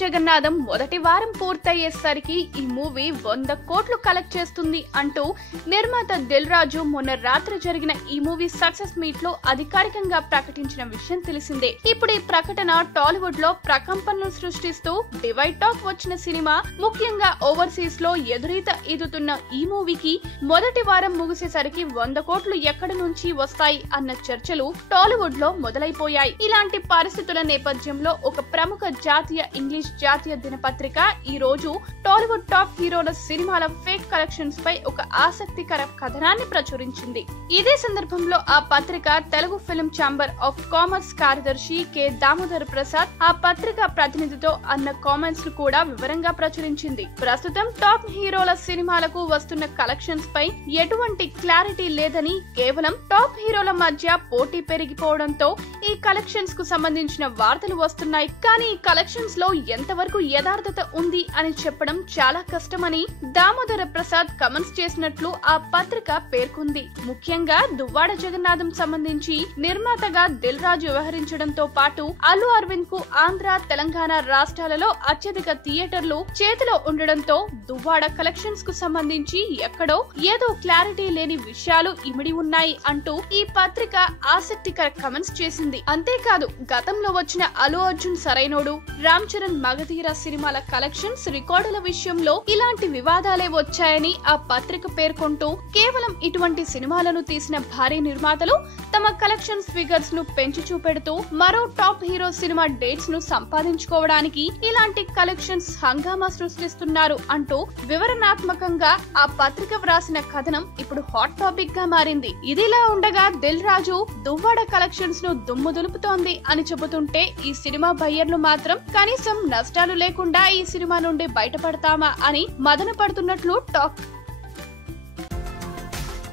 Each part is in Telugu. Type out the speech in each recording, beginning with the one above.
జగన్నాథం మొదటి వారం పూర్తయ్యేసరికి ఈ మూవీ 100 కోట్లు కలెక్ట్ చేస్తుంది అంటూ నిర్మాత దిల్ రాజు మొన్న రాత్రి జరిగిన ఈ మూవీ సక్సెస్ మీట్ లో అధికారికంగా ప్రకటించిన విషయం తెలిసిందే. ఇప్పుడు ఈ ప్రకటన టాలీవుడ్ లో ప్రకంపనలు సృష్టిస్తూ డివైడ్ టాక్ వచ్చిన సినిమా. ముఖ్యంగా ఓవర్సీస్ లో ఎదురీత ఈదుతున్న ఈ మూవీకి మొదటి వారం ముగిసేసరికి 100 కోట్లు ఎక్కడి నుంచి వస్తాయి అన్న చర్చలు టాలీవుడ్ లో మొదలైపోయాయి. ఇలాంటి పరిస్థితుల నేపథ్యంలో ఒక ప్రముఖ జాతీయ ఇంగ్లీష్ జాతీయ దినపత్రిక ఈ రోజు టాలీవుడ్ టాప్ హీరోల సినిమాల ఫేక్ కలెక్షన్స్ పై ఒక ఆసక్తికర కథనాన్ని ప్రచురించింది. ఇదే సందర్భంలో ఆ పత్రిక Telugu film chamber of commerce కార్యదర్శి కె దామోదర్ ప్రసాద్ ఆ పత్రిక ప్రతినిధితో అన్న కామెంట్స్ ను కూడా వివరంగా ప్రచురించింది. ప్రస్తుతం టాప్ హీరోల సినిమాలకు వస్తున్న కలెక్షన్స్ పై ఎటువంటి క్లారిటీ లేదని, కేవలం టాప్ హీరోల మధ్య పోటీ పెరిగిపోవడంతో ఈ కలెక్షన్స్ కు సంబంధించిన వార్తలు వస్తున్నాయి. కానీ ఈ కలెక్షన్స్ లో ఎంతవరకు యథార్థత ఉంది అని చెప్పడం చాలా కష్టమని దామోదర ప్రసాద్ కమెంట్స్ చేసినట్లు ఆ పత్రిక పేర్కొంది. ముఖ్యంగా దువ్వాడ జగన్నాథం సంబంధించి నిర్మాతగా దిల్ రాజు వ్యవహరించడంతో పాటు అల్లు అరవింద్ కు ఆంధ్ర, తెలంగాణ రాష్ట్రాలలో అత్యధిక థియేటర్లు చేతిలో ఉండడంతో దువ్వాడ కలెక్షన్స్ కు సంబంధించి ఎక్కడో ఏదో క్లారిటీ లేని విషయాలు ఇమిడి ఉన్నాయి అంటూ ఈ పత్రిక ఆసక్తికర కమెంట్స్ చేసింది. అంతేకాదు, గతంలో వచ్చిన అల్లు అర్జున్ సరైనోడు, రామ్ చరణ్ మగధీర సినిమాల కలెక్షన్స్ రికార్డుల విషయంలో ఇలాంటి వివాదాలే వచ్చాయని ఆ పత్రిక పేర్కొంటూ, కేవలం ఇటువంటి సినిమాలను తీసిన భారీ నిర్మాతలు తమ కలెక్షన్స్ ఫిగర్స్ ను పెంచి చూపెడుతూ మరో టాప్ హీరో సినిమా డేట్స్ ను సంపాదించుకోవడానికి ఇలాంటి కలెక్షన్స్ హంగామా సృష్టిస్తున్నారు అంటూ వివరణాత్మకంగా ఆ పత్రిక వ్రాసిన కథనం ఇప్పుడు హాట్ టాపిక్ గా మారింది. ఇదిలా ఉండగా దిల్ రాజు దువ్వాడ కలెక్షన్స్ ను దుమ్ము దులుపుతోంది అని చెబుతుంటే, ఈ సినిమా బయ్యర్లు మాత్రం కనీసం నష్టాలు లేకుండా ఈ సినిమా నుండి బయటపడతామా అని మదన పడుతున్నట్లు టాక్.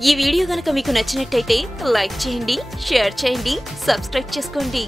ఈ వీడియో గనుక మీకు నచ్చినట్టయితే లైక్ చేయండి, షేర్ చేయండి, సబ్స్క్రైబ్ చేసుకోండి.